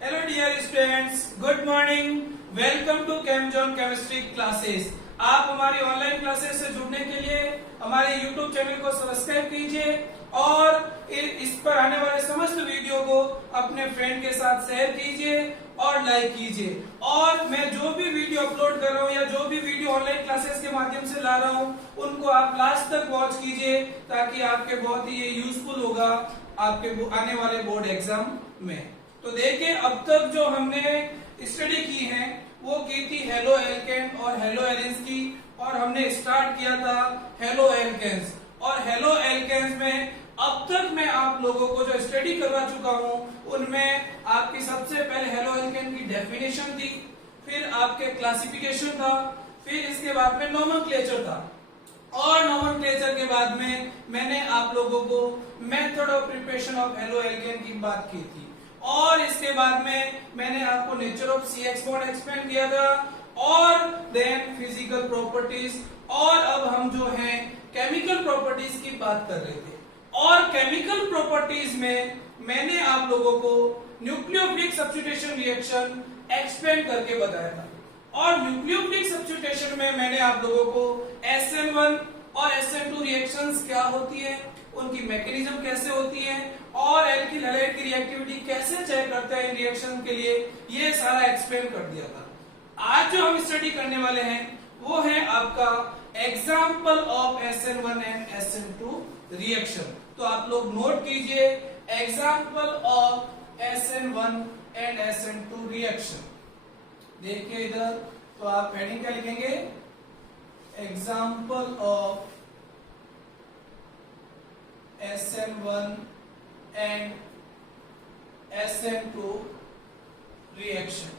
Hello dear students, good morning. Welcome to Chemzone chemistry classes. आप हमारी online classes से जुड़ने के लिए हमारे यूट्यूब चैनल को सब्सक्राइब कीजिए और इस पर आने वाले समस्त वीडियो को अपने फ्रेंड के साथ शेयर कीजिए और लाइक कीजिए। और मैं जो भी वीडियो अपलोड कर रहा हूँ या जो भी वीडियो ऑनलाइन क्लासेस के माध्यम से ला रहा हूँ उनको आप लास्ट तक वॉच कीजिए ताकि आपके बहुत ही यूजफुल होगा आपके आने वाले बोर्ड एग्जाम में। तो देखिए, अब तक जो हमने स्टडी की है वो की थी हेलो एल्केन और हेलो एलिन्स की, और हमने स्टार्ट किया था हेलो एल्केन्स। और हेलो एल्केन्स में अब तक मैं आप लोगों को जो स्टडी करवा चुका हूं उनमें आपकी सबसे पहले हेलो एल्केन की डेफिनेशन थी, फिर आपके क्लासिफिकेशन था, फिर इसके बाद में नोमेनक्लेचर था, और नोमेनक्लेचर के बाद में मैंने आप लोगों को method of preparation of halo alkane की बात की थी, और इसके बाद में मैंने आपको nature of CH bond explain किया था, और देन फिजिकल प्रॉपर्टीज, और अब हम जो है केमिकल प्रॉपर्टीज की बात कर रहे थे। और केमिकल प्रॉपर्टीज में मैंने आप लोगों को न्यूक्लियोफिलिक सब्स्टिट्यूशन रिएक्शन एक्सप्लेन करके बताया था, और न्यूक्लियोफिलिक सब्स्टिट्यूशन में मैंने आप लोगों को SN1 और SN2 रिएक्शंस क्या होती है, उनकी मैकेनिज्म कैसे होती है, और एल्किल हैलाइड की रिएक्टिविटी कैसे चेक करते हैं इन रिएक्शन के लिए, ये सारा एक्सप्लेन कर दिया था। आज जो हम स्टडी करने वाले हैं वो है आपका example of SN1 and SN2 reaction. तो आप लोग नोट कीजिए, example of SN1 and SN2 reaction. देखिए इधर, तो आप हेडिंग क्या लिखेंगे, example of SN1 and SN2 reaction.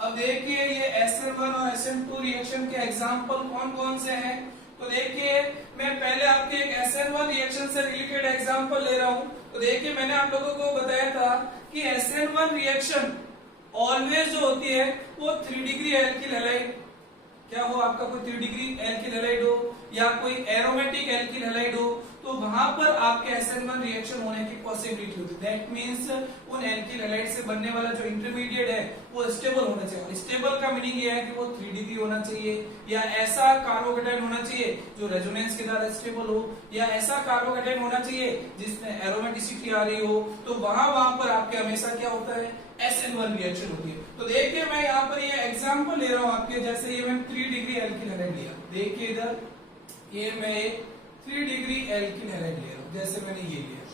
अब देखिए ये SN1 और SN2 रिएक्शन के एग्जाम्पल कौन कौन से हैं। तो देखिए, मैं पहले आपके एक SN1 रिएक्शन से रिलेटेड एग्जाम्पल ले रहा हूं। तो देखिए, मैंने आप लोगों को बताया था कि SN1 रिएक्शन ऑलवेज जो होती है वो 3 डिग्री एल्किल हैलाइड, क्या हो आपका कोई 3 डिग्री एल्किल हैलाइड हो या कोई एरोमेटिक एल्किल हैलाइड हो, तो वहां पर आपके SN1 रिएक्शन होने की पॉसिबिलिटी होती है। दैट मींस उन एल्किल हैलाइड से बनने वाला जो इंटरमीडिएट है वो स्टेबल होना चाहिए। और स्टेबल का मीनिंग ये है कि वो 3 डिग्री होना चाहिए, या ऐसा कार्बोकेटाइन होना चाहिए जो रेजोनेंस के द्वारा स्टेबल हो, या ऐसा कार्बोकेटाइन होना चाहिए जिसमें एरोमेटिसिटी आ रही हो। तो वहां पर आपके हमेशा क्या होता है, SN1 रिएक्शन होती है। तो देखिए, मैं यहाँ पर ये एग्जाम्पल ले रहा हूँ आपके, जैसे ये मैं 3 डिग्री एल्किल हैलाइड लिया। देखिए इधर, ये मैं 3 डिग्री एल्किल हैलाइड ले रहा हूं, जैसे मैंने ये लिया,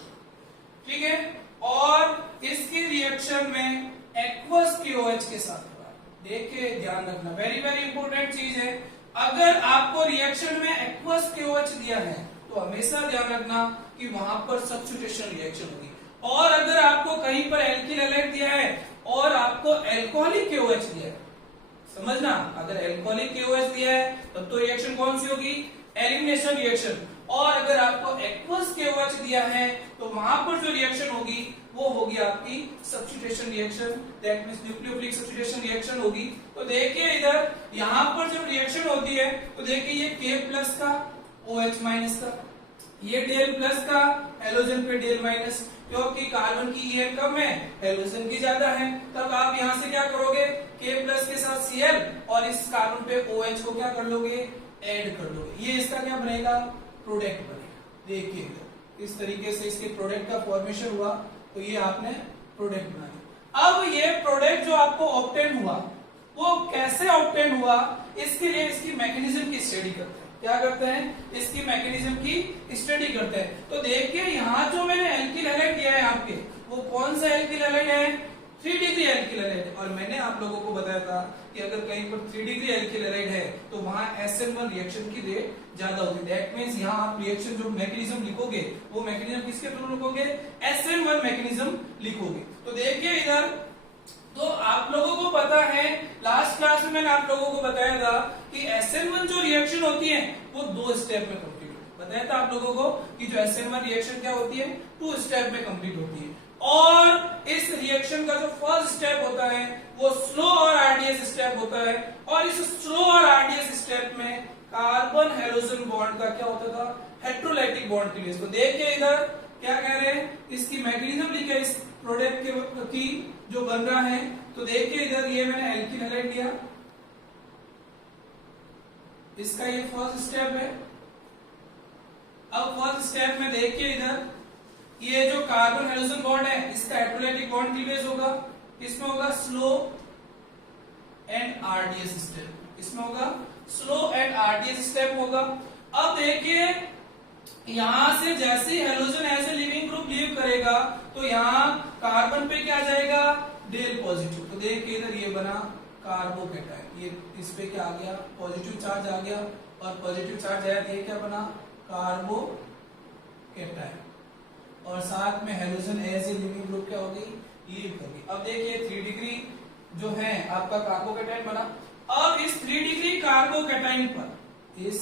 ठीक है। और इसकी रिएक्शन में एक्वस KOH के साथ हो रहा है। देखिए, ध्यान रखना, वेरी वेरी इंपॉर्टेंट चीज है। अगर आपको रिएक्शन में एक्वस KOH दिया है तो हमेशा ध्यान रखना कि वहां पर सब्स्टिट्यूशन रिएक्शन होगी। और अगर आपको कहीं पर एल्किल हैलाइड दिया है और आपको एल्कोहलिक KOH दिया है, समझना, अगर एल्कोहलिक KOH दिया है तब तो रिएक्शन कौन सी होगी, एलिमिनेशन रिएक्शन। और अगर आपको एक्वस KOH दिया है तो वहां पर जो रिएक्शन होगी वो होगी आपकी substitution reaction, that means nucleophilic substitution reaction होगी। तो देखिए इधर, यहां पर जब रिएक्शन होती है तो देखिए ये K प्लस का OH माइनस का, ये Dl प्लस का हेलोजन पे Dl माइनस, क्योंकि कार्बन की EN कम है, हेलोजन की ज्यादा है। तब आप यहां से क्या करोगे, K प्लस के साथ Cl और इस कार्बन पे OH को क्या कर लोगे, ऐड कर लोगे। ये इसका क्या बनेगा, प्रोडक्ट बनेगा। देखिए इस तरीके से इसके प्रोडक्ट का फॉर्मेशन हुआ, तो ये आपने प्रोडक्ट बनाया। अब ये प्रोडक्ट जो आपको ऑब्टेन हुआ वो कैसे ऑब्टेन हुआ, इसके लिए इसकी मैकेनिज्म की स्टडी करते हैं। क्या करते हैं, इसकी मैकेनिज्म की स्टडी करते हैं। तो देखिए, यहाँ जो मैंने एल्किल हैलाइड दिया है आपके, वो कौन सा एल्किल हैलाइड है, 3 डिग्री एल्किल हैलाइड। और मैंने आप लोगों को बताया था कि अगर कहीं पर 3 डिग्री एल्किल हैलाइड है तो वहां SN1 रिएक्शन की रेट ज्यादा होती है। दैट मींस यहां आप रिएक्शन जो मैकेनिज्म लिखोगे वो मैकेनिज्म किसके थ्रू लिखोगे, SN1 मैकेनिज्म लिखोगे। तो देखिए इधर, तो आप लोगों को पता है, लास्ट क्लास में मैंने आप लोगों को बताया था कि SN1 जो रिएक्शन होती है वो 2 स्टेप में कंप्लीट होती है। बताया था आप लोगों को कि जो SN1 रिएक्शन क्या होती है, 2 स्टेप में कंप्लीट होती है। और इस रिएक्शन का जो फर्स्ट स्टेप होता है वो स्लो और आरडीएस स्टेप होता है, और इस स्लो और आरडीएस स्टेप में कार्बन हेलोजन बॉन्ड का क्या होता था, हेट्रोलाइटिक बॉन्ड क्रिएट। तो देखिए इधर, क्या कह रहे हैं, इसकी मैकेनिज्म लिखा है इस प्रोडक्ट की जो बन रहा है। तो देखिए इधर ये मैंने एल्किल हैलाइड लिया, इसका ये फर्स्ट स्टेप है। अब फर्स्ट स्टेप में देखिए इधर ये जो कार्बन हाइड्रोजन बॉन्ड है इसका इलेक्ट्रोलाइटिक बॉन्ड क्लीवेज होगा, इसमें होगा स्लो एंड आरडीएस स्टेप, इसमें होगा स्लो एंड आरडीएस स्टेप होगा। अब देखिए यहां से जैसे ही hydrogen as a leaving group leave करेगा तो यहाँ कार्बन पे क्या जाएगा, डेल पॉजिटिव। तो देखिए इधर ये बना कार्बोकेटाइन, ये इस पे क्या आ गया, पॉजिटिव चार्ज आ गया, और पॉजिटिव चार्ज आया तो ये क्या बना, कार्बोकेटाइन, और साथ में hydrogen as a leaving group क्या हो गई, लीव कर गई। अब देखिए 3 डिग्री जो है आपका कार्बोकेटाइन बना। अब इस 3 डिग्री कार्बोकेटाइन पर, इस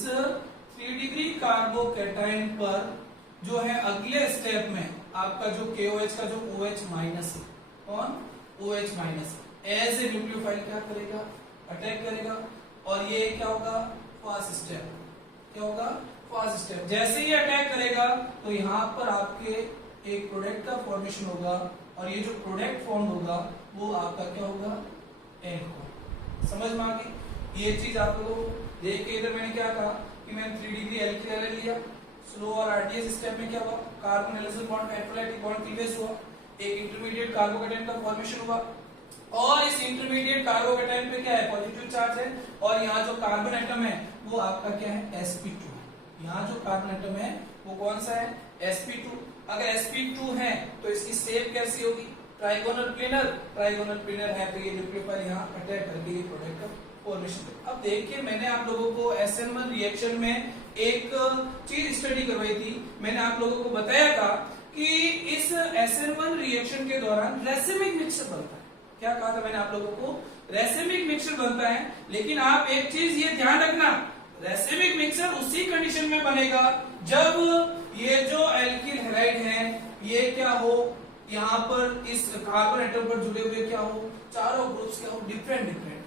3 डिग्री कार्बोकेटाइन पर जो है अगले स्टेप में आपका जो KOH का जो OH माइनस है, कौन, OH minus as a nucleophile क्या करेगा, अटैक करेगा, और ये क्या होगा, फर्स्ट स्टेप, क्या होगा, फर्स्ट स्टेप। जैसे ही अटैक करेगा तो यहाँ पर आपके एक प्रोडक्ट का फॉर्मेशन होगा, और ये जो प्रोडक्ट फॉर्म होगा वो आपका क्या होगा, एल्कोहल। समझ में आ गई ये चीज आप लोगों को। देख के इधर मैंने क्या कहा कि मैंने 3 डिग्री एल्किल हैलाइड लिया, स्लो और आरडीएस स्टेप में क्या हुआ, carbon hydrogen bond electrolytic bond cleavage हुआ, एक इंटरमीडिएट कार्बोकेटाइन का फॉर्मेशन हुआ, और इस इंटरमीडिएट कार्बोकेटाइन पे क्या है, पॉजिटिव चार्ज है, और यहाँ जो कार्बन एटम है वो आपका क्या है, sp2 है। यहाँ जो कार्बन एटम है वो कौन सा है, sp2। अगर sp2 है तो इसकी शेप कैसी होगी, ट्राइगोनल प्लेनर, ट्राइगोनल प्लेनर है तो ये न्यूक्लियोफाइल यहाँ अटैक करके ये प्रोडक्ट का फॉर्मेशन। अब देखिए मैंने आप लोगों को SN1 रिएक्शन में एक चीज स्टडी करवाई थी, मैंने आप लोगों को बताया था कि इस SN1 रिएक्शन के दौरान रेसिमिक मिक्सचर बनता है। क्या कहा था मैंने आप लोगों को, रेसिमिक मिक्सचर बनता है, लेकिन आप एक चीज ये ध्यान रखना, रेसिमिक मिक्सचर उसी कंडीशन में बनेगा जब ये जो एल्किल हैलाइड है ये क्या हो, यहाँ पर इस कार्बन एटम पर जुड़े हुए क्या हो, चारों ग्रुप्स क्या हो, डिफरेंट डिफरेंट,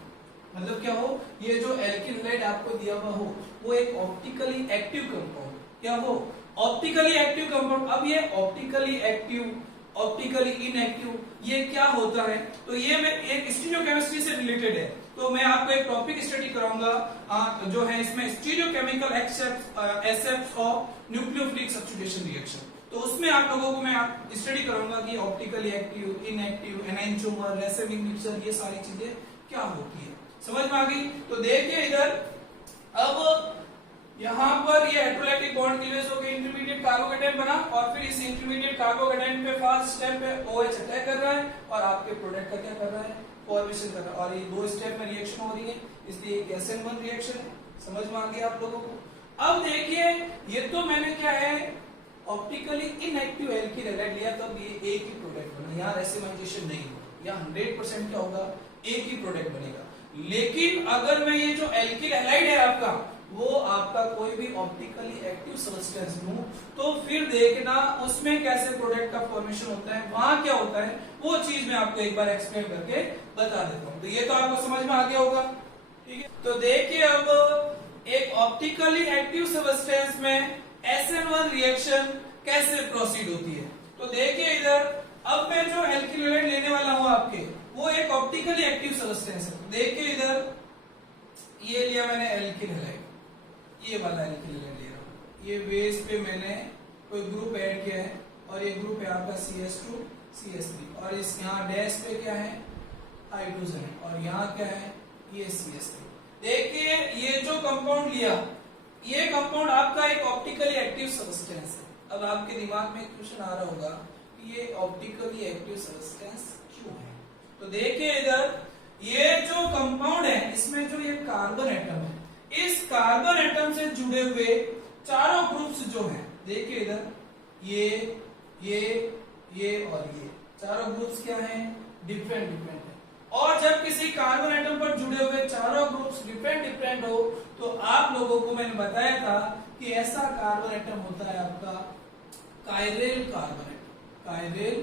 मतलब क्या हो, ये जो एल्किल हैलाइड आपको दिया हुआ हो वो एक ऑप्टिकली एक्टिव कंपाउंड, क्या हो, ऑप्टिकली एक्टिव कंपाउंड। अब ये ऑप्टिकली एक्टिव, ऑप्टिकली इनएक्टिव, ये क्या होता है, तो ये मैं एक स्टीरियोकेमिस्ट्री से रिलेटेड है, तो मैं आपको एक टॉपिक स्टडी कराऊंगा जो है इसमें stereochemical aspects of nucleophilic substitution reaction. तो उसमें आप लोगों को मैं स्टडी करूंगा कि optically active, inactive, enantiomer, racemic mixture, ये सारी चीजें क्या होती है, समझ में आ गई। तो देखिए इधर अब यहाँ पर ये इलेक्ट्रोलाइटिक बॉन्ड क्लीवेज हो गई, इंटरमीडिएट कार्बोकेटाइन बना, और फिर इस इंटरमीडिएट कार्बोकेटाइन पे फर्स्ट स्टेप पे OH अटैक कर रहा है और आपके प्रोडक्ट का क्या कर रहा है, फॉर्मेशन कर रहा है, और ये 2 स्टेप में रिएक्शन हो रही है, इसलिए एक SN1 रिएक्शन है। समझ में आ गया आप लोगों को। अब देखिए ये तो मैंने क्या है, ऑप्टिकली इनएक्टिव एल्किल हैलाइड लिया, तब ये एक ही प्रोडक्ट बना, यहाँ रेसिमाइजेशन नहीं होगा, यहाँ 100% क्या होगा, एक ही प्रोडक्ट बनेगा। लेकिन अगर मैं ये जो एल्किल हैलाइड है आपका, वो आपका कोई भी ऑप्टिकली एक्टिव सब्सटेंस लूं, तो फिर देखना उसमें कैसे प्रोडक्ट का फॉर्मेशन होता है, वहां क्या होता है, वो चीज मैं आपको एक बार एक्सप्लेन करके बता देता हूं। तो ये तो आपको समझ में आ गया होगा, ठीक है। तो देखिए अब एक ऑप्टिकली एक्टिव सब्सटेंस में SN1 रिएक्शन कैसे प्रोसीड होती है। तो देखिए इधर अब मैं जो एल्किल हैलाइड लेने वाला हूं आपके, वो एक ऑप्टिकली एक्टिव सब्सटेंस है। देखिए इधर ये लिया मैंने एल्किल हैलाइड, ये वाला एल्किल हैलाइड ले रहा हूं, ये बेस पे मैंने कोई ग्रुप ऐड किया है, और ये ग्रुप है आपका CH2 CH3, और इस यहाँ डैश पे क्या है, हाइड्रोजन है, और यहाँ क्या है, ये CH3। देखिए ये जो कंपाउंड लिया, ये कंपाउंड आपका एक ऑप्टिकली एक्टिव सब्सटेंस है। अब आपके दिमाग में क्वेश्चन आ रहा होगा कि ये ऑप्टिकली एक्टिव सब्सटेंस क्यों है। तो देखिए इधर ये जो कंपाउंड है, इसमें जो ये कार्बन एटम है, इस कार्बन एटम से जुड़े हुए चारों ग्रुप्स जो हैं, देखिए इधर ये और ये चारों ग्रुप्स क्या हैं, डिफरेंट डिफरेंट है। और जब किसी कार्बन एटम पर जुड़े हुए चारों ग्रुप्स डिफरेंट डिफरेंट हो, तो आप लोगों को मैंने बताया था कि ऐसा कार्बन एटम होता है आपका chiral carbon atom, chiral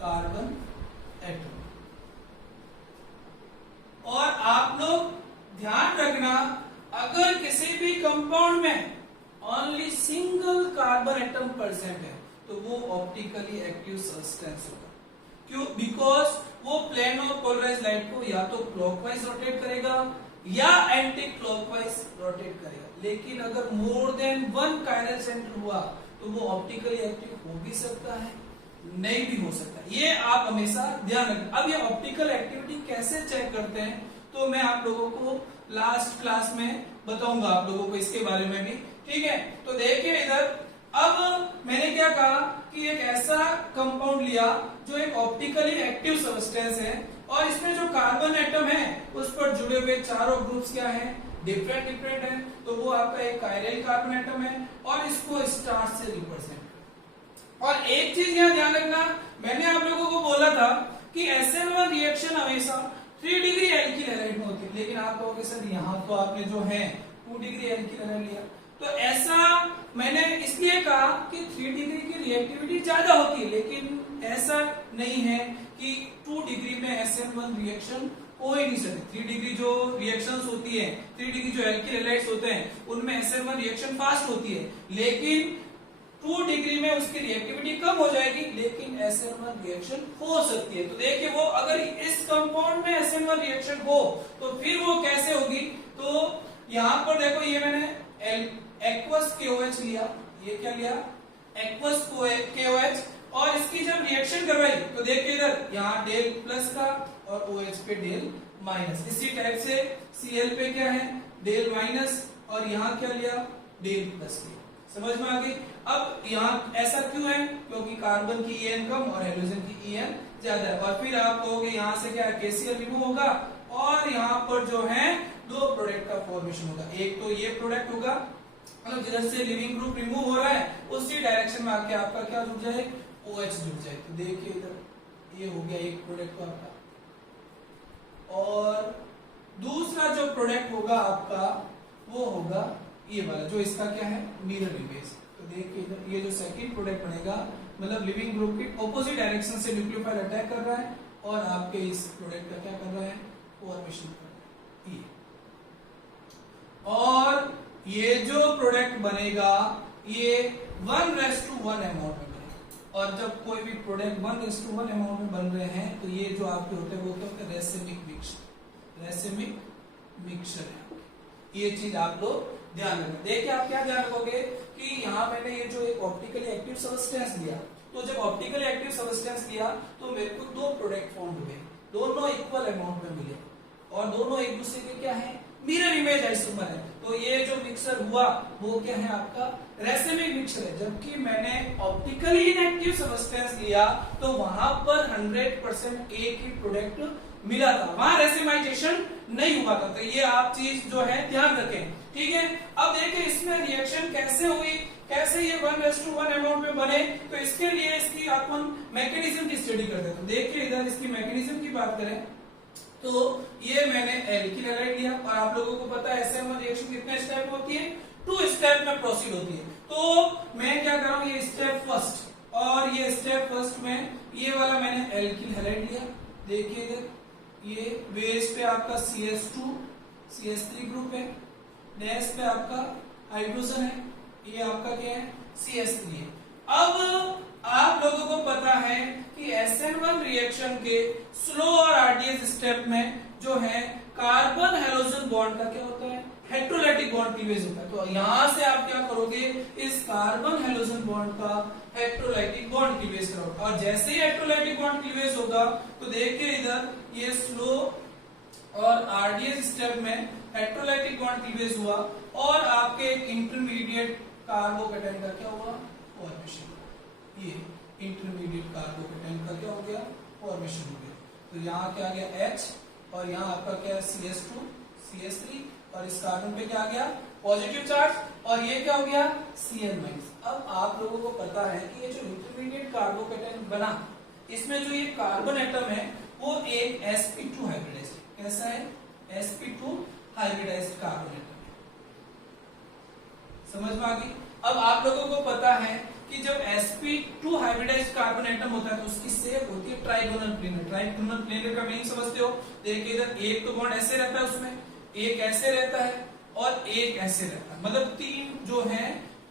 carbon atom. और आप लोग ध्यान रखना, अगर किसी भी कंपाउंड में only single carbon atom present है, तो वो ऑप्टिकली एक्टिव सब्सटेंस होगा। क्यों? बिकॉज वो प्लेनो पोलराइज्ड लाइट को या तो क्लॉकवाइज रोटेट करेगा या एंटी क्लॉकवाइज रोटेट करेगा। लेकिन अगर more than one chiral centre हुआ तो वो ऑप्टिकली एक्टिव हो भी सकता है, नहीं भी हो सकता। ये आप हमेशा ध्यान रखें। अब ये ऑप्टिकल एक्टिविटी कैसे चेक करते हैं तो मैं आप लोगों को लास्ट क्लास में बताऊंगा आप लोगों को इसके बारे में भी, ठीक है। तो देखिए इधर, अब मैंने क्या कहा कि एक ऐसा कंपाउंड लिया जो एक ऑप्टिकली एक्टिव सब्सटेंस है और इसमें जो कार्बन एटम है उस पर जुड़े हुए चारों ग्रुप्स क्या है, डिफरेंट डिफरेंट है। तो वो आपका एक कायरल कार्बन एटम है और इसको स्टार से रिप्रेजेंट। और एक चीज यहाँ ध्यान रखना, मैंने आप लोगों को बोला था कि SN1 रिएक्शन हमेशा 3 डिग्री एल्किल हैलाइड में होती है, लेकिन आप कहोगे सर यहाँ तो आपने जो है 2 डिग्री एल्किल हैलाइड लिया। तो ऐसा मैंने इसलिए कहा कि 3 डिग्री की रिएक्टिविटी ज्यादा होती है, लेकिन ऐसा नहीं है कि 2 डिग्री में SN1 रिएक्शन हो ही नहीं सकती। 3 डिग्री जो रिएक्शंस होती है, 3 डिग्री जो एल्किल हैलाइड्स होते हैं उनमें SN1 रिएक्शन फास्ट होती है, लेकिन 2 डिग्री में उसकी रिएक्टिविटी कम हो जाएगी, लेकिन SN1 रिएक्शन हो सकती है। तो देखिए वो अगर इस कंपाउंड में SN1 रिएक्शन हो तो फिर वो कैसे होगी। तो यहाँ पर देखो ये मैंने एक्वस KOH लिया, ये क्या लिया, एक्वस KOH, और इसकी जब रिएक्शन करवाई तो देखिए इधर यहाँ डेल प्लस का और OH पे डेल माइनस। इसी टाइप से Cl पे क्या है, डेल माइनस, और यहाँ क्या लिया, डेल प्लस लिया। समझ में आ गई। अब यहाँ ऐसा क्यों है, क्योंकि कार्बन की EN कम और हाइड्रोजन की EN ज्यादा है। और फिर आप कहोगे यहाँ से क्या KCl रिमूव होगा और यहाँ पर जो है 2 प्रोडक्ट का फॉर्मेशन होगा। एक तो ये प्रोडक्ट होगा, मतलब जिधर से लिविंग ग्रुप रिमूव हो रहा है उसी डायरेक्शन में आके आपका क्या जुड़ जाए, OH जुड़ जाए। तो देखिए इधर ये हो गया एक प्रोडक्ट आपका, और दूसरा जो प्रोडक्ट होगा आपका वो होगा ये वाला, जो इसका क्या है, मिरर इमेज। तो देखिए इधर ये जो सेकंड प्रोडक्ट बनेगा, मतलब लिविंग ग्रुप के ऑपोजिट डायरेक्शन से न्यूक्लियोफाइल अटैक कर रहा है और आपके इस प्रोडक्ट का क्या कर रहा है, फॉर्मेशन कर रहा है। और ये जो प्रोडक्ट बनेगा ये 1:1 अमाउंट में बनेगा। और जब कोई भी प्रोडक्ट 1:1 अमाउंट में बन रहे हैं तो ये जो आपके होते हैं वो होते हैं रेसिमिक मिक्सचर। रेसिमिक मिक्सचर है, ये चीज आप लोग ध्यान रखना। देखिए आप क्या ध्यान रखोगे कि यहाँ मैंने ये जो एक ऑप्टिकली एक्टिव सब्सटेंस लिया, तो जब ऑप्टिकली एक्टिव सब्सटेंस लिया तो मेरे को 2 प्रोडक्ट फॉर्म हुए, दोनों इक्वल अमाउंट में मिले और दोनों एक दूसरे के क्या है, मिरर इमेज आइसोमर है। तो ये जो मिक्सचर हुआ वो क्या है आपका, रेसिमिक मिक्सचर है। जबकि मैंने ऑप्टिकली इनएक्टिव सब्सटेंस लिया तो वहां पर 100% एक ही प्रोडक्ट मिला था, वहां रेसिमाइजेशन नहीं हुआ था। तो ये आप चीज जो है ध्यान रखें, ठीक है। अब देखिए इसमें रिएक्शन कैसे हुई, कैसे ये 1:1 अमाउंट में बने, तो इसके लिए इसकी अपन मैकेनिज्म की स्टडी करते हैं। तो देखिए इधर इसकी मैकेनिज्म की बात करें तो ये मैंने एल्किल हैलाइड लिया और आप लोगों को पता है SN1 रिएक्शन कितने स्टेप होती है, 2 स्टेप में प्रोसीड होती है। तो मैं क्या कर रहा हूं, ये स्टेप फर्स्ट और ये स्टेप फर्स्ट में ये वाला मैंने एल्किल हैलाइड लिया। देखिए इधर ये बेस पे आपका CH2 CH3 ग्रुप है, डैश पे आपका हाइड्रोजन है, ये आपका क्या है, CH3 है। अब आप लोगों को पता है कि SN1 रिएक्शन के स्लो और आरडीएस स्टेप में जो है कार्बन हैलोजन बॉन्ड का क्या होता है, हेटेरोलाइटिक बॉन्ड क्लीवेज होता है। तो यहां से आप क्या करोगे, इस कार्बन हैलोजन बॉन्ड का हेटेरोलाइटिक बॉन्ड क्लीवेज करोगे। और जैसे ही हेटेरोलाइटिक बॉन्ड क्लीवेज होगा तो देखिए इधर ये स्लो और आरडीएस स्टेप में हेटेरोलाइटिक बॉन्ड क्लीवेज हुआ और आपके इंटरमीडिएट कार्बोकेटाइन का क्या हुआ, फॉर्मेशन। ये इंटरमीडिएट कार्बोकेटाइन का क्या हो गया, फॉर्मेशन हो गया। तो यहाँ क्या आ गया H और यहाँ आपका क्या है CH2 CH3 और इस कार्बन पे क्या आ गया, पॉजिटिव चार्ज, और ये क्या हो गया, Cl-। अब आप लोगों को पता है कि ये जो इंटरमीडिएट कार्बोकेटाइन बना, इसमें जो ये कार्बन एटम है वो एक sp2 हाइब्रिडाइज्ड, कैसा है, sp2 हाइब्रिडाइज्ड कार्बन एटम है। समझ में आ गई। अब आप लोगों को पता है कि जब sp2 हाइब्रिडाइज्ड कार्बन एटम होता है तो उसकी शेप होती है ट्राइगोनल प्लेनर। ट्राइगोनल प्लेनर का मीनिंग समझते हो, देखिए इधर एक तो बॉन्ड ऐसे रहता है, उसमें एक ऐसे रहता है और एक ऐसे रहता है, मतलब 3 जो है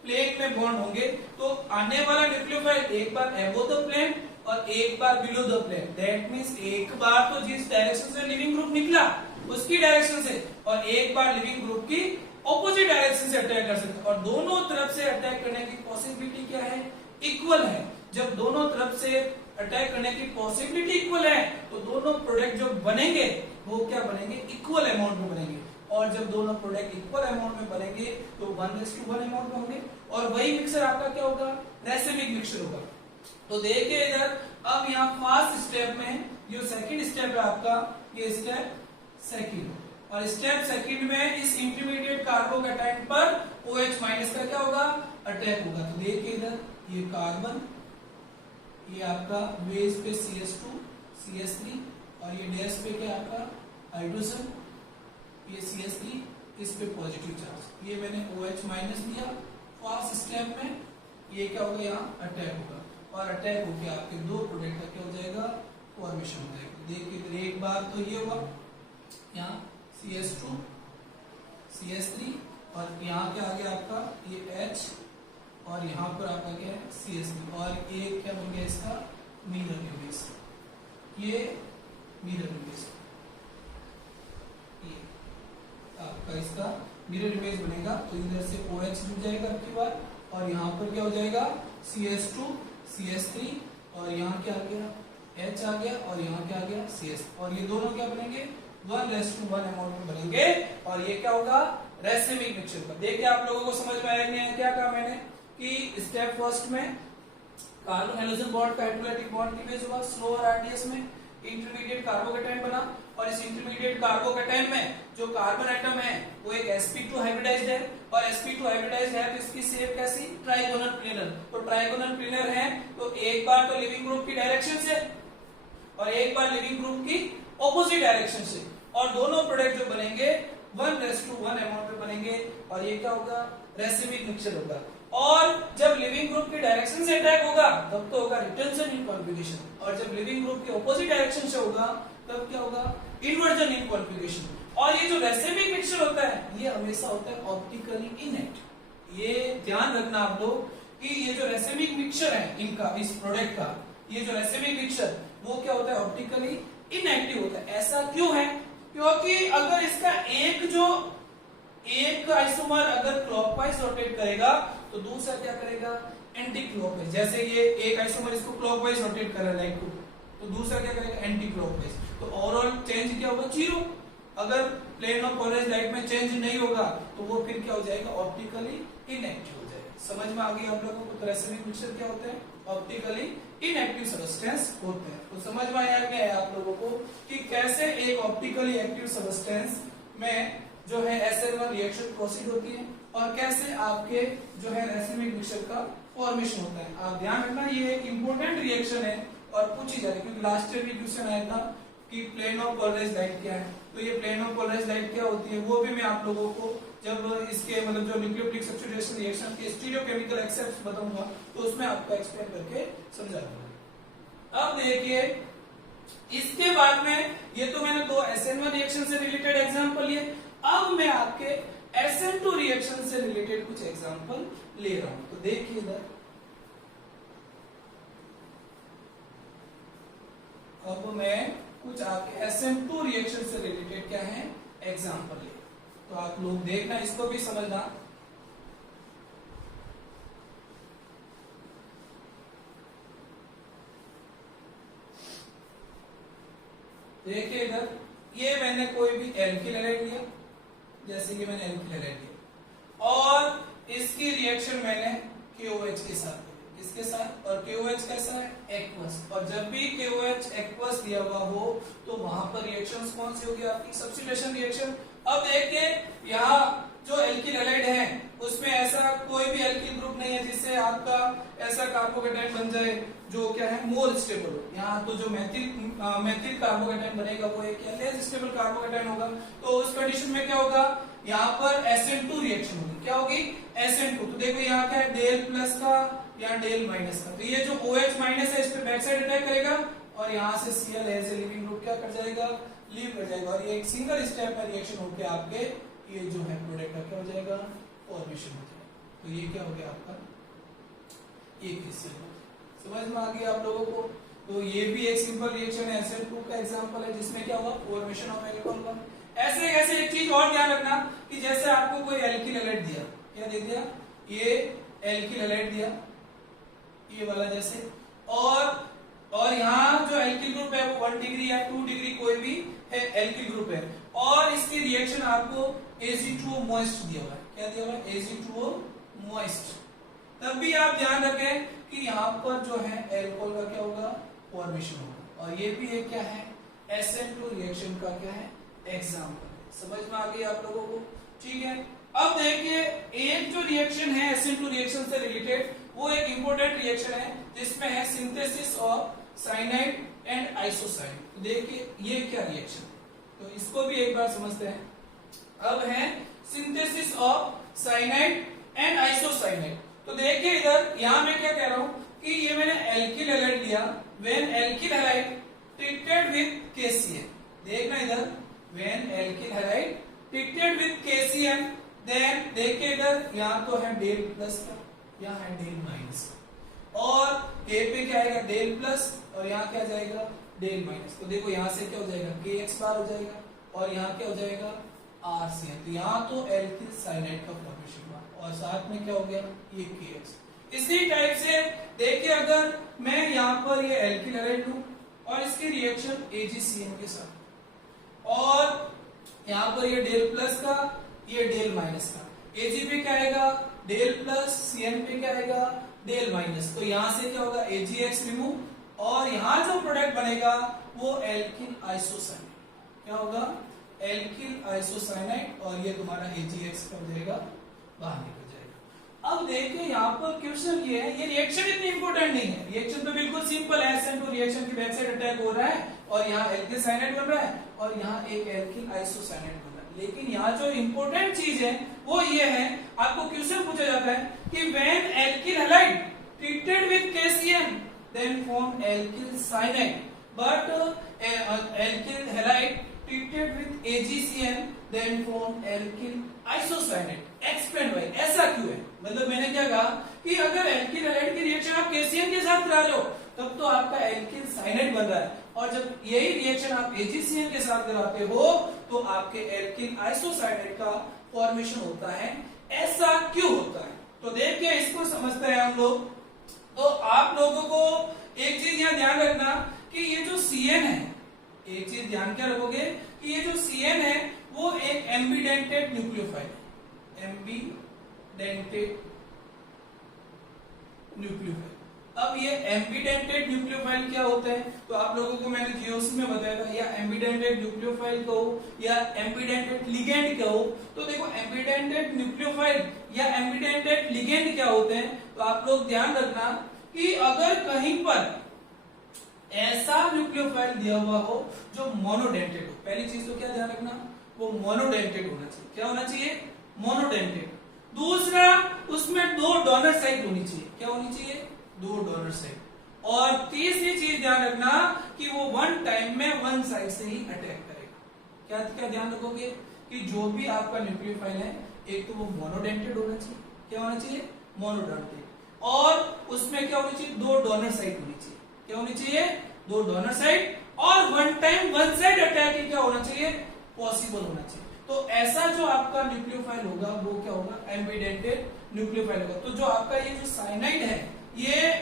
प्लेन में बॉन्ड होंगे तो आने वाला न्यूक्लियोफाइल एक बार अबोव द प्लेन और एक बार below the plane. That means एक बार तो जिस डायरेक्शन से लिविंग ग्रुप निकला उसकी डायरेक्शन से और एक बार लिविंग ग्रुप की ऑपोजिट डायरेक्शन से अटैक कर सकते हैं। और दोनों तरफ से अटैक करने की पॉसिबिलिटी क्या है? इक्वल है। जब दोनों तरफ से अटैक करने की पॉसिबिलिटी इक्वल है तो दोनों प्रोडक्ट जो बनेंगे वो क्या बनेंगे? इक्वल अमाउंट में बनेंगे। और जब दोनों प्रोडक्ट इक्वल अमाउंट में बनेंगे तो 1:1 अमाउंट में होंगे और वही मिक्सर आपका क्या होगा? रैसिमिक मिक्सर होगा। तो देखिए इधर अब यहाँ फर्स्ट स्टेप में जो सेकंड स्टेप है आपका, ये स्टेप सेकंड और स्टेप सेकंड में इस इंटरमीडिएट कार्बोकैटायन पर OH माइनस का क्या होगा? अटैक होगा। तो देखिए इधर ये कार्बन, ये आपका बेस पे CH2 CH3 और ये डैश पे क्या आपका हाइड्रोजन, ये CH3, इस पे पॉजिटिव चार्ज। ये मैंने OH माइनस लिया फर्स्ट स्टेप में, ये क्या होगा? यहाँ अटैक होगा और अटैक होकर आपके दो प्रोडक्ट का क्या हो जाएगा? फॉर्मेशन हो जाएगा। देखिए एक बार तो ये हुआ, यहाँ CH2 CH3 और यहाँ क्या आ गया आपका? ये H और यहाँ पर आपका क्या है? CH3 और एक क्या बन गया इसका? Mirror image. ये मिरर इमेज, ये आपका इसका मिरर इमेज बनेगा। तो इधर से OH जुड़ जाएगा आपकी बार और यहाँ पर क्या हो जाएगा? CH2 CH3 और यहाँ क्या आ गया? H आ गया और यहाँ क्या आ गया? CH और ये दोनों क्या बनेंगे? 1:1 अमाउंट में बनेंगे और ये क्या होगा? रैसिमिक मिक्सचर का। देखिए आप लोगों को समझ में आया नहीं? क्या कहा मैंने कि स्टेप फर्स्ट में कार्बन हाइड्रोजन बॉन्ड का हाइड्रोलाइटिक बॉन्ड की बेस हुआ, स्लो और RDS में इंटरमीडिएट कार्बोकैटायन बना और इस इंटरमीडिएट कार्बोकैटायन में जो कार्बन एटम है वो एक sp2 हाइब्रिडाइज्ड है और sp2 हाइब्रिडाइज्ड है तो इसकी शेप कैसी? Trigonal planar. तो ट्राइगोनल प्लेनर है तो एक बार तो लिविंग ग्रुप की डायरेक्शन से और एक बार लिविंग ग्रुप की ऑपोजिट डायरेक्शन से और दोनों प्रोडक्ट जो बनेंगे 1:1 अमाउंट में बनेंगे और ये क्या होगा? रैसिमिक मिक्सचर होगा। और जब लिविंग ग्रुप की डायरेक्शन से अटैक होगा तब तो होगा रिटर्शन इन कॉन्फ़िगरेशन और जब लिविंग ग्रुप की ऑपोजिट डायरेक्शन से होगा तब क्या होगा? Inversion in configuration. और ये जो रैसिमिक मिक्सचर होता है ये हमेशा होता है ऑप्टिकली इनएक्टिव। ये ध्यान रखना आप लोग कि ये जो रैसिमिक मिक्सचर है इनका, इस प्रोडक्ट का, ये जो रैसिमिक मिक्सचर वो क्या होता है? ऑप्टिकली इनएक्टिव होता है। ऐसा क्यों है? क्योंकि अगर इसका एक आइसोमर अगर क्लॉकवाइज रोटेट करेगा तो दूसरा क्या करेगा? Anti clockwise. जैसे ये एक आइसोमर इसको क्लॉकवाइज रोटेट कर रहा है लाइट को, तो दूसरा क्या करेगा? Anti clockwise. तो ओवरऑल चेंज क्या होगा? 0। अगर प्लेन ऑफ पोलराइज्ड लाइट में चेंज नहीं होगा तो वो फिर क्या हो जाएगा? ऑप्टिकली इनएक्टिव हो जाएगा। समझ में आ गई आप लोगों को? तो रैसिमिक मिक्सचर क्या होते हैं? ऑप्टिकली इनएक्टिव सब्सटेंस होते हैं। तो समझ में आया क्या है आप लोगों को कि कैसे एक ऑप्टिकली एक्टिव सब्सटेंस में जो है SN1 रिएक्शन प्रोसीड होती है और कैसे आपके जो है रैसिमिक मिक्सचर का फॉर्मेशन होता है। आप ध्यान रखना ये एक इंपॉर्टेंट रिएक्शन है और पूछी जा रही है क्योंकि लास्ट ईयर भी क्वेश्चन आया था कि प्लेन ऑफ पोलराइज्ड लाइट क्या है। तो ये प्लेन ऑफ पोलराइज्ड लाइट क्या होती है वो भी मैं आप लोगों को जब इसके मतलब जो न्यूक्लियोफिलिक सब्स्टिट्यूशन रिएक्शन के स्टीरियोकेमिकल एक्सेप्ट्स बताऊंगा तो उसमें आपको एक्सप्लेन करके समझा दूंगा। अब देखिए इसके बाद में ये तो मैंने दो SN1 रिएक्शन से रिलेटेड एग्जांपल लिए। अब मैं आपके SN2 रिएक्शन से रिलेटेड कुछ एग्जांपल ले रहा हूं। तो देखिए इधर अब मैं कुछ आपके SN2 रिएक्शन से रिलेटेड क्या है एग्जांपल ले, तो आप लोग देखना, इसको भी समझना। देखिए इधर ये मैंने कोई भी एल्किल हैलाइड लिया, जैसे कि मैंने एल्किल हैलाइड लिया और इसकी रिएक्शन मैंने KOH के साथ, इसके साथ, और KOH कैसा है? एक्वस। और जब भी KOH एक्वस दिया हुआ हो तो वहां पर रिएक्शंस कौन सी होगी? आपकी सब्स्टिट्यूशन रिएक्शन। अब देखिए यहाँ जो एल्किल हैलाइड है उसमें ऐसा कोई भी एल्किल ग्रुप नहीं है जिससे आपका ऐसा कार्बोकेटायन बन जाए जो क्या है मोर स्टेबल हो। यहाँ तो जो मेथिल कार्बोकेटायन बनेगा वो एक लेस स्टेबल कार्बोकेटायन होगा। तो उस कंडीशन में क्या होगा? यहाँ पर SN2 रिएक्शन होगी। क्या होगी? SN2। तो देखो यहाँ क्या है? डेल प्लस का या डेल माइनस का। तो ये जो OH माइनस है इस पे बैक साइड अटैक करेगा और यहाँ से Cl as a leaving group क्या कर जाएगा? लीव कर जाएगा और ये एक सिंगल स्टेप में रिएक्शन होकर आपके ये जो है प्रोडक्ट का क्या हो जाएगा? फॉर्मेशन हो जाएगा। तो ये क्या हो गया आपका, ये KCl। समझ में आ गया आप लोगों को। तो ये भी एक सिंपल रिएक्शन है, SN2 का एग्जांपल है, जिसमें क्या हुआ, फॉर्मेशन ऑफ एल्कोहल का। ऐसे ऐसे एक चीज और ध्यान रखना कि जैसे आपको कोई एल्किल हैलाइड दिया, क्या दे दिया, ये एल्किल हैलाइड दिया, ये वाला जैसे, और यहाँ जो एल्किल ग्रुप है वो 1 डिग्री या 2 डिग्री कोई भी है एल्किल ग्रुप है, और इसकी रिएक्शन आपको Ag2O मोइस्ट दिया हुआ है। क्या दिया हुआ है, Ag2O मोइस्ट। तब भी आप ध्यान रखें कि यहाँ पर जो है एल्कोहल का क्या होगा, फॉर्मेशन होगा। और ये भी एक क्या है, SN2 रिएक्शन का क्या है, एग्जाम्पल। समझ में आ गई आप लोगों को, ठीक है। अब देखिए एक जो रिएक्शन है SN2 रिएक्शन से रिलेटेड, वो एक इंपॉर्टेंट रिएक्शन है जिसमें है synthesis of cyanide and isocyanide. तो देखिए ये क्या रिएक्शन है, तो इसको भी एक बार समझते हैं। अब है synthesis of cyanide and isocyanide. तो देखिए इधर यहां मैं क्या कह रहा हूं कि ये मैंने एल्किल हैलाइड लिया, when alkyl halide treated with KCl। देखना इधर, when alkyl halide treated with KCl, then देखिए इधर यहां तो है डेल प्लस का, यहाँ है डेल माइनस का, और A पे क्या आएगा, डेल प्लस, और यहाँ क्या जाएगा, डेल माइनस। तो देखो यहाँ से क्या हो जाएगा, KX बार हो जाएगा, और यहाँ क्या हो जाएगा, RCl। तो यहाँ तो एल्किल साइनाइड का फॉर्मेशन हुआ, और साथ में क्या हो गया, ये KX। इसी टाइप से देखिए अगर मैं यहाँ पर ये एल्किल हैलाइड लूं और इसकी रिएक्शन AgCN के साथ, और यहाँ पर ये डेल प्लस का, ये डेल माइनस का, Ag पे क्या आएगा, डेल प्लस, CN पे क्या आएगा, डेल माइनस। तो यहां से क्या होगा, AgX रिमूव, और यहां जो प्रोडक्ट बनेगा वो एल्किल आइसोसाइनाइड। क्या होगा, एल्किल आइसोसाइनाइड, और ये तुम्हारा AgX कर जाएगा, बाहर निकल जाएगा। अब देखिए यहाँ पर क्वेश्चन ये है, ये रिएक्शन इतनी इंपॉर्टेंट नहीं है, रिएक्शन तो बिल्कुल सिंपल है, SN2 रिएक्शन की बैक साइड अटैक हो रहा है, और यहाँ एल्किल साइनाइड बन रहा है, और यहाँ एक एल्किल आइसोसाइनाइड बन रहा है। लेकिन यहाँ जो इंपॉर्टेंट चीज है वो ये है, आपको क्वेश्चन पूछा जाता है कि when alkyl halide treated with KCl then form alkyl cyanide, but alkyl halide treated with AgCl then form alkyl isocyanide. Explain why, ऐसा क्यों है, मतलब मैंने क्या कहा कि अगर एल्किल हैलाइड की रिएक्शन आप KCl के साथ करा रहे हो तब तो आपका एल्किल साइनाइड बन रहा है, और जब यही रिएक्शन आप AgCl के साथ कराते हो तो आपके एल्किल आइसोसाइनाइड का फॉर्मेशन होता है। ऐसा क्यों होता है, तो देखिए इसको समझते हैं हम लोग। तो आप लोगों को एक चीज यहाँ ध्यान रखना कि ये जो CN है, एक चीज ध्यान क्या रखोगे कि ये जो CN है वो एक एम्बिडेंटेड न्यूक्लियोफाइल है, एम्बिडेंटेड न्यूक्लियोफाइल। अब ये एम्बिडेंटेड न्यूक्लियोफाइल क्या होता है, तो आप लोगों को मैंने जीओसी में बताया था, या एम्बिडेंटेड न्यूक्लियोफाइल कहो या एम्बिडेंटेड लिगेंड कहो। तो देखो एम्बिडेंटेड न्यूक्लियोफाइल या एम्बिडेंटेड लिगेंड क्या होते हैं, तो आप लोग ध्यान रखना कि अगर कहीं पर ऐसा न्यूक्लियोफाइल दिया हुआ हो जो मोनोडेंटेड हो, पहली चीज तो क्या ध्यान रखना, वो मोनोडेंटेड होना चाहिए। क्या होना चाहिए, मोनोडेंटेड। दूसरा, उसमें 2 डोनर साइट होनी चाहिए। क्या होनी चाहिए, 2 डोनर साइट। और तीसरी चीज ध्यान रखना कि वो वन टाइम में वन साइड से ही अटैक करेगा। क्या क्या ध्यान रखोगे कि जो भी आपका न्यूक्लियोफाइल है, एक तो वो मोनोडेंटेड होना चाहिए। क्या होना चाहिए, मोनोडेंटेड, और उसमें क्या होनी चाहिए, 2 डोनर साइट होनी चाहिए। क्या होनी चाहिए, 2 डोनर साइट, और one time one side attack ही क्या होना चाहिए, पॉसिबल होना चाहिए। तो ऐसा जो आपका न्यूक्लियोफाइल होगा वो क्या होगा, एम्बिडेंटेड न्यूक्लियोफाइल होगा। तो जो आपका ये जो साइनाइड है, ये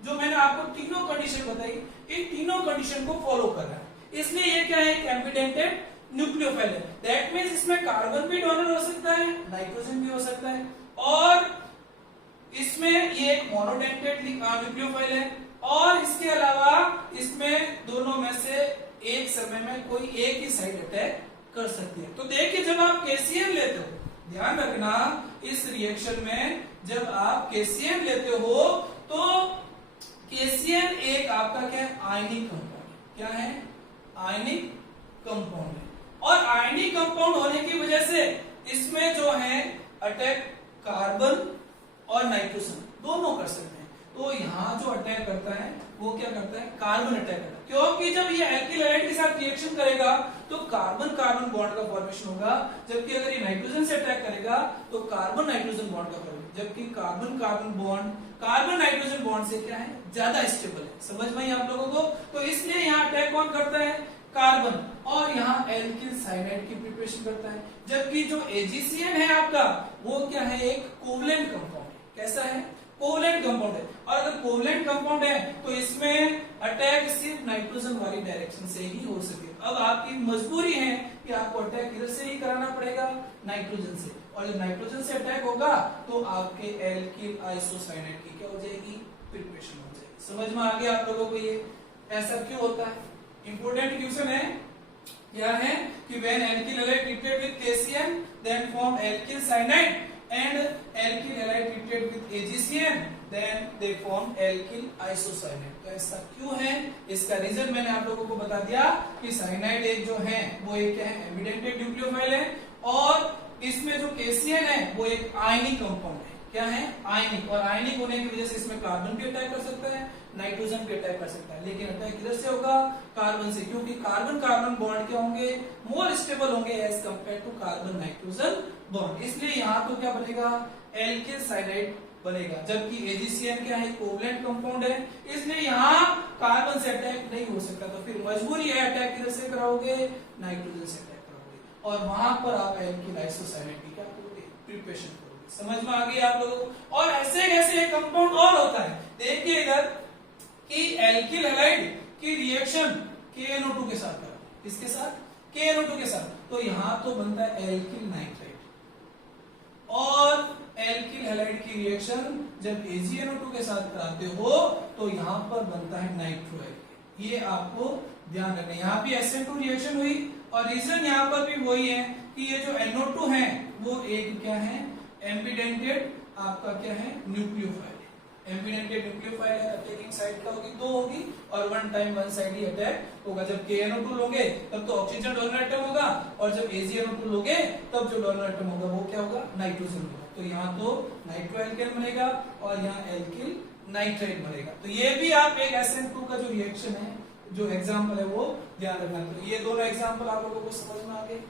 जो मैंने आपको तीनों कंडीशन बताई, इन तीनों कंडीशन को फॉलो कर रहा है, इसलिए ये क्या है, एक एम्बिडेंटेड न्यूक्लियोफाइल है। दैट मींस इसमें कार्बन भी डोनर हो सकता है, नाइट्रोजन भी हो सकता है, और इसमें ये एक मोनोडेंटेड न्यूक्लियोफाइल है, और इसके अलावा इसमें दोनों में से एक समय में कोई एक ही साइड अटैक कर सकती है। तो देखिए जब आप KCl लेते हो, ध्यान रखना इस रिएक्शन में जब आप KCl लेते हो तो KCl एक आपका क्या है, आयनिक कंपाउंड। क्या है, आयनिक कंपाउंड है, और आयनिक कंपाउंड होने की वजह से इसमें जो है अटैक कार्बन और नाइट्रोजन दोनों कर सकते हैं। तो यहाँ जो अटैक करता है वो क्या करता है, कार्बन अटैक करता है, क्योंकि जब ये एल्किल हैलाइड के साथ रिएक्शन करेगा तो कार्बन कार्बन बॉन्ड का फॉर्मेशन होगा, जबकि अगर ये नाइट्रोजन से अटैक करेगा तो कार्बन नाइट्रोजन बॉन्ड का फॉर्मेशन। जबकि carbon carbon bond carbon nitrogen bond से क्या है, ज्यादा स्टेबल है। समझ में आई आप लोगों को? तो इसलिए यहाँ अटैक कौन करता है, कार्बन, और यहाँ एल्किल साइनाइड की प्रिपरेशन करता है। जबकि जो AgCN है आपका, वो क्या है, एक कोवलेंट कंपाउंड है। कैसा है, कोवलेंट कंपाउंड है। और अगर कोवलेंट कंपाउंड है तो इसमें अटैक सिर्फ नाइट्रोजन वाली डायरेक्शन से ही हो सके। अब आपकी मजबूरी है कि आपको अटैक इधर से ही कराना पड़ेगा, नाइट्रोजन से, और जब नाइट्रोजन से अटैक होगा तो आपके एल्किल आइसोसाइनेट की क्या हो जाएगी, प्रिपरेशन हो जाएगी। समझ में आ गया आप लोगों को? ये ऐसा क्यों होता है? इंपोर्टेंट क्वेश्चन है। क्या है कि when alkyl halide treated with KCN then form alkyl cyanide and alkyl halide treated with AgCN then they form alkyl isocyanate। तो ऐसा क्यों है, इसका रीजन मैंने आप लोगों को बता दिया कि साइनाइड एक जो है वो एक क्या है, एमिडेंटेड न्यूक्लियोफाइल है, और इसमें जो KCN है वो एक आयनिक कंपाउंड है। क्या है, आयनिक, और आयनिक होने की वजह से इसमें कार्बन भी अटैक कर सकता है, नाइट्रोजन भी अटैक कर सकता है, लेकिन अटैक किधर से होगा, कार्बन से, क्योंकि कार्बन कार्बन बॉन्ड क्या होंगे, मोर स्टेबल होंगे as compare to carbon nitrogen bond. इसलिए यहाँ तो क्या बनेगा, एल्किल साइनाइड बनेगा। जबकि AgCN क्या है, कोवलेंट कंपाउंड है, इसलिए यहाँ कार्बन से अटैक नहीं हो सकता। तो फिर मजबूरी है अटैक किधर से कराओगे, नाइट्रोजन से अटैक कराओगे, और वहां पर आप एल्किल आइसोसाइनेट की क्या करोगे, प्रिपरेशन करोगे। समझ में आ गई आप लोगों को? और ऐसे कैसे एक कंपाउंड और होता है, देखिए इधर कि एल्किल हैलाइड की रिएक्शन KNO2 के साथ करा, किसके साथ, KNO2 के साथ, तो यहाँ तो बनता है एल्किल नाइट्राइड, और एल्किल हैलाइड की रिएक्शन जब AgNO2 के साथ कराते हो तो यहाँ पर बनता है नाइट्रोएल्किल। ये आपको ध्यान रखना है। यहाँ भी SN2 रिएक्शन हुई, और रीजन यहाँ पर भी वही है कि ये जो NO2 है वो एक क्या है, एम्बिडेंटेड आपका क्या है, न्यूक्लियोफाइल है। एम्बिडेंटेड न्यूक्लियोफाइल है, अटैकिंग साइड का होगी, दो होगी, और वन टाइम वन साइड ही अटैक होगा। जब KNO2 लोगे तब तो ऑक्सीजन डोनर एटम होगा, और जब AgNO2 लोगे तब जो डोनर एटम होगा वो क्या होगा, नाइट्रोजन होगा। तो यहाँ तो नाइट्रोएल्केन बनेगा, और यहाँ एल्किल नाइट्राइड बनेगा। तो ये भी आप एक SN2 का जो रिएक्शन है, जो एग्जाम्पल है वो ध्यान रखना। तो ये दोनों एग्जाम्पल आप लोगों को समझ में आ गए।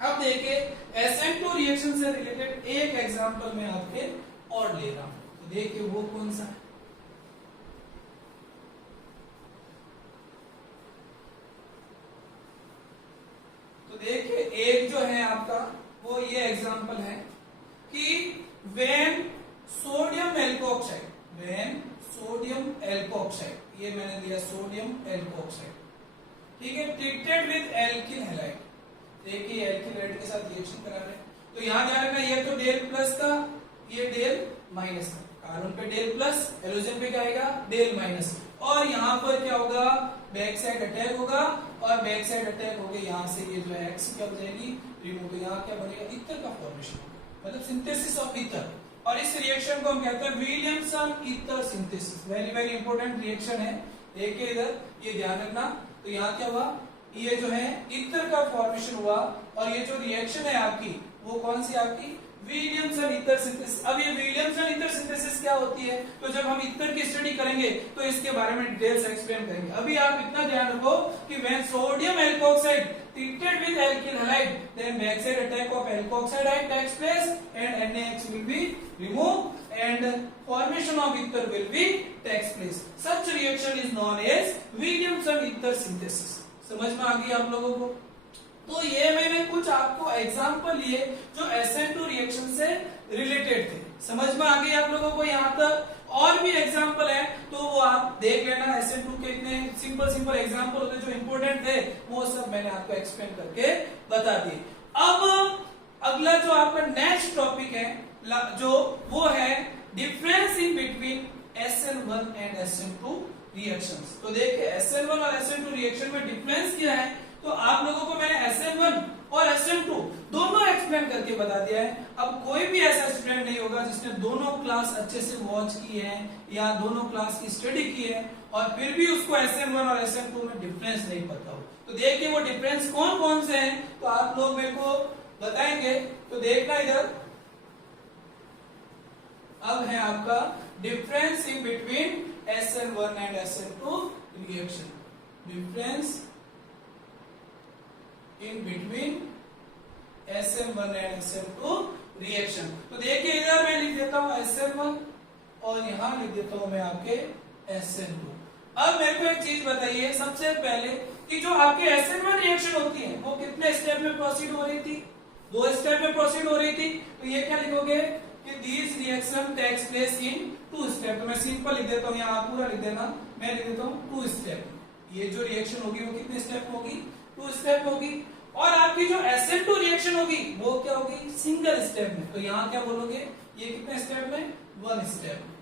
अब देखिए SN2 रिएक्शन से रिलेटेड एक एग्जांपल मैं आपके और ले रहा हूं, तो देखिए वो कौन सा है। तो देखिए एक जो है आपका वो ये एग्जांपल है कि when sodium alkoxide, when sodium alkoxide, ये मैंने दिया सोडियम एल्कोक्साइड, ठीक है, ट्रीटेड विद एल्किल हैलाइड। देखिए एल्किल हैलाइड के साथ रिएक्शन करा रहे हैं, तो यहां ध्यान रखना, ये तो डेल प्लस का, ये डेल माइनस का, कार्बन पे डेल प्लस, हेलोजन पे क्या आएगा, डेल माइनस, और यहाँ पर क्या होगा, बैक साइड अटैक होगा, और बैक साइड अटैक हो गए, यहाँ से ये जो है एक्स क्या हो जाएगी, रिमूव, तो यहाँ क्या बनेगा, ईथर का फॉर्मेशन होगा, मतलब सिंथेसिस ऑफ ईथर। और इस रिएक्शन को हम कहते हैं Williamson ether synthesis. Very very important reaction है। देखिए इधर ये ध्यान रखना, तो यहाँ क्या हुआ, ये जो है ईथर का फॉर्मेशन हुआ, और ये जो रिएक्शन है आपकी वो कौन सी, आपकी विलियमसन ईथर सिंथेसिस। अब ये विलियमसन ईथर सिंथेसिस क्या होती है, तो जब हम ईथर की स्टडी करेंगे तो इसके बारे में डिटेल से एक्सप्लेन करेंगे। अभी आप इतना ध्यान रखो कि when sodium alkoxide treated with alkyl halide, then backside attack of alkoxide ion takes place and NaOH will be removed and formation of ether will be takes place. Such reaction is known as Williamson ether synthesis. समझ में आ गई आप लोगों को? तो ये मैंने कुछ आपको एग्जांपल लिए जो SN2 रिएक्शन से रिलेटेड थे। समझ में आ गई आप लोगों को यहाँ तक? और भी एग्जांपल है तो वो आप देख लेना। SN2 के इतने सिंपल सिंपल एग्जांपल होते जो इंपॉर्टेंट थे वो सब मैंने आपको एक्सप्लेन करके बता दिए। अब अगला जो आपका नेक्स्ट टॉपिक है जो वो है difference in between SN1 and SN2 reactions. तो देखिए SN1 और SN2 रिएक्शन में डिफरेंस क्या है, तो आप लोगों को मैंने SN1 और SN2 दोनों एक्सप्लेन करके बता दिया है। अब कोई भी ऐसा स्टूडेंट नहीं होगा जिसने दोनों क्लास अच्छे से वॉच की है या दोनों क्लास की स्टडी की है और फिर भी उसको SN1 और SN2 में डिफरेंस नहीं पता हो। तो देखिए वो डिफरेंस कौन कौन से हैं, तो आप लोग मेरे को बताएंगे। तो देखना इधर, अब है आपका difference in between SN1 and SN2 reaction. Difference in between SN1 and SN2 reaction. तो देखिए इधर मैं लिख देता हूं SN1 और यहां लिख देता हूं मैं आपके SN2। अब मेरे को एक चीज बताइए सबसे पहले कि जो आपके SN1 रिएक्शन होती है वो कितने स्टेप में प्रोसीड हो रही थी? 2 स्टेप में प्रोसीड हो रही थी। तो ये क्या लिखोगे कि this reaction takes place in 2 step. तो मैं सिंपल लिख देता हूं, यहां पूरा लिख देना, मैं लिख देता हूं 2 स्टेप। ये जो रिएक्शन होगी वो कितने स्टेप होगी? 2 स्टेप होगी। और आपकी जो SN2 रिएक्शन होगी वो क्या होगी? सिंगल स्टेप में। तो यहां क्या बोलोगे? ये कितने स्टेप में? 1 स्टेप में।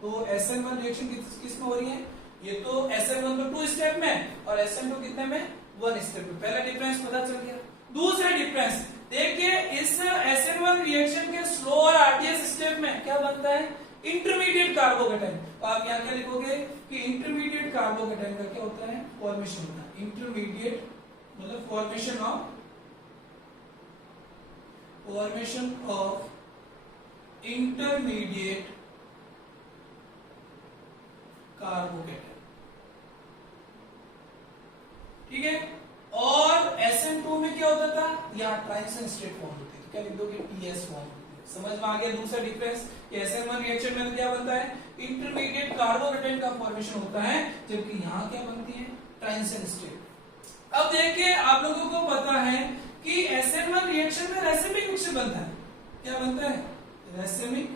तो SN1 रिएक्शन किस में हो रही है? ये तो SN1 तो 2 स्टेप में और SN2 कितने में? 1 स्टेप में। पहला डिफरेंस पता चल गया। दूसरा डिफरेंस देखिए, इस SN1 रिएक्शन के स्लो और आरडीएस स्टेप में क्या बनता है? Intermediate carbocation. तो आप यहां क्या लिखोगे कि इंटरमीडिएट कार्बोकेटाइन का क्या होता है? फॉर्मेशन होता है। इंटरमीडिएट मतलब फॉर्मेशन ऑफ इंटरमीडिएट कार्बोकेटाइन। ठीक है। और SN2 में क्या होता था? यहाँ ट्रांजिशन स्टेट फॉर्म होती है। तो क्या लिख दोगे? TS फॉर्म होती है। समझ में आ गया दूसरा डिफरेंस कि SN1 रिएक्शन में क्या बनता है? इंटरमीडिएट कार्बोकेटाइन का फॉर्मेशन होता है, जबकि यहाँ क्या बनती है? Transition state. अब देखिए आप लोगों को पता है कि SN1 रिएक्शन में रेसिमिक मिक्सचर बनता है। क्या बनता है? Racemic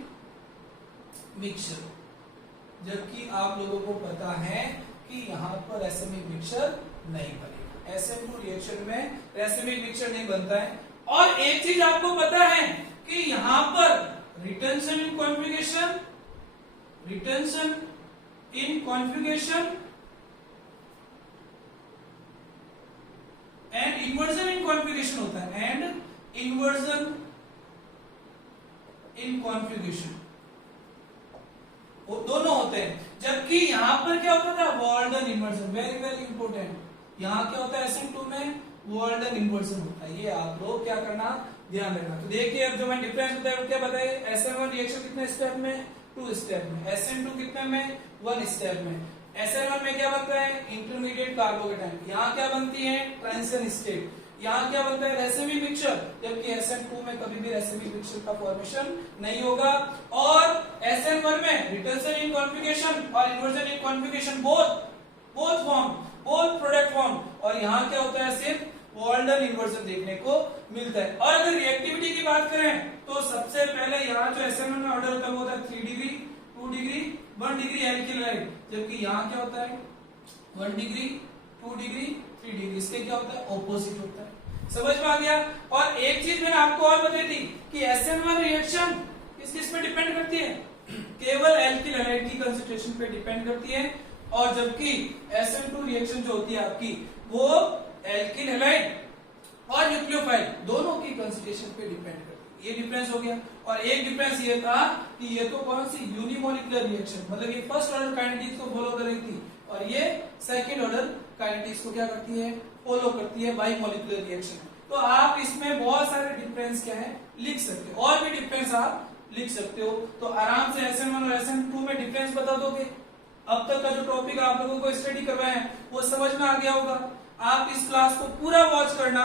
mixture. जबकि आप लोगों को पता है कि यहाँ पर रेसिमिक मिक्सचर नहीं बनेगा। SN2 रिएक्शन में रेसिमिक मिक्सचर नहीं बनता है। और एक चीज आपको पता है कि यहाँ पर retention in configuration and inversion in configuration होता है। एंड इन्वर्जन इन कॉन्फ़िगरेशन वो दोनों होते हैं। जबकि यहां पर क्या होता था? Walden inversion. Very very important. यहां क्या होता है? SN2 में वॉल्डन इन्वर्जन होता है। ये आप लोग क्या करना, ध्यान रखना। तो देखिए अब जो मैं डिफरेंस बताया क्या बताइए? SN1 रिएक्शन कितने स्टेप में? 2 स्टेप में। SN2 कितने में? 1 स्टेप में। SN1 में क्या बनता है? Intermediate carbocation. यहाँ क्या बनती है? Transition state. यहाँ क्या बनता है? Racemic mixture. जबकि SN2 में कभी भी रेसिमिक मिक्सचर का फॉर्मेशन नहीं होगा। और SN1 में रिटेंशन इन कॉन्फ़िगरेशन और inversion in configuration both product form. और यहाँ क्या होता है? सिर्फ वॉल्डन इन्वर्जन देखने को मिलता है। और अगर रिएक्टिविटी की बात करें तो सबसे पहले यहाँ जो SN1 में ऑर्डर होता है वो होता है 3 degree, 2 degree, 1 degree alkyl hide. जबकि यहाँ क्या होता है? 1 डिग्री, 2 डिग्री, 3 डिग्री। इसके क्या होता है? ऑपोजिट होता है। समझ में आ गया। और एक चीज मैंने आपको और बताई थी कि SN1 रिएक्शन किस पे डिपेंड करती है? केवल एल्किल हैलाइड की कंसंट्रेशन पे डिपेंड करती है। और जबकि SN2 रिएक्शन जो होती है आपकी वो एल्किल हैलाइड और न्यूक्लियोफाइल दोनों की कंसंट्रेशन पे डिपेंड करती है। ये डिफरेंस हो गया। और एक डिफरेंस ये था कि ये तो कौन सी? यूनिमोलिकुलर रिएक्शन, मतलब ये फर्स्ट ऑर्डर काइनेटिक्स को फॉलो कर रही थी और ये सेकंड ऑर्डर काइनेटिक्स को क्या करती है? फॉलो करती है, बाई मॉलिक्यूलर रिएक्शन। तो आप इसमें बहुत सारे डिफरेंस क्या है लिख सकते हो, और भी डिफरेंस आप लिख सकते हो। तो आराम से SN1 और SN2 में डिफरेंस बता दोगे। अब तक का जो टॉपिक आप लोगों को स्टडी करवाए हैं वो समझ में आ गया होगा। आप इस क्लास को पूरा वॉच करना।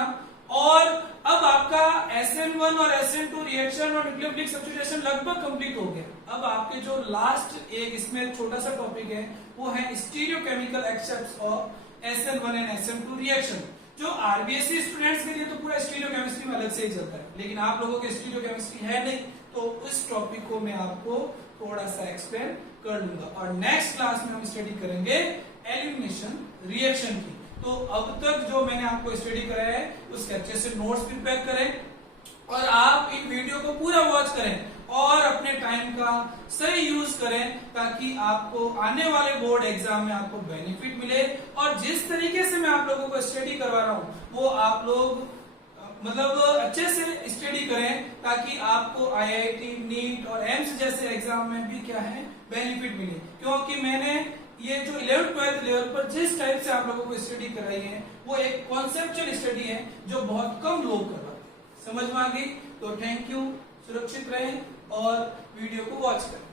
और अब आपका SN1 और SN2 रिएक्शन और न्यूक्लियोफिलिक सब्स्टिट्यूशन लगभग कंप्लीट हो गया। अब आपके जो लास्ट एक इसमें छोटा सा टॉपिक है वो है stereochemical accepts of SN1 and SN2 reaction. जो आरबीएससी स्टूडेंट्स के लिए तो पूरा स्टीरियोकेमिस्ट्री में अलग से ही चलता है, लेकिन आप लोगों के स्टीरियोकेमिस्ट्री है नहीं, तो इस टॉपिक को मैं आपको थोड़ा सा एक्सप्लेन कर लूंगा। और नेक्स्ट क्लास में हम स्टडी करेंगे एलिमिनेशन रिएक्शन की। तो अब तक जो मैंने आपको स्टडी कराया है उसके अच्छे से नोट्स प्रिपेयर करें और आप इन वीडियो को पूरा वॉच करें और अपने टाइम का सही यूज करें, ताकि आपको आने वाले बोर्ड एग्जाम में आपको बेनिफिट मिले। और जिस तरीके से मैं आप लोगों को स्टडी करवा रहा हूं वो आप लोग मतलब अच्छे से स्टडी करें, ताकि आपको आईआईटी, नीट और एम्स जैसे एग्जाम में भी क्या है बेनिफिट मिले। क्योंकि मैंने ये जो 11th-12th लेवल पर जिस टाइप से आप लोगों को स्टडी कराई है वो एक कॉन्सेप्चुअल स्टडी है जो बहुत कम लोग करवाते हैं। समझ में आ गई? तो थैंक यू, सुरक्षित रहें और वीडियो को वॉच करें।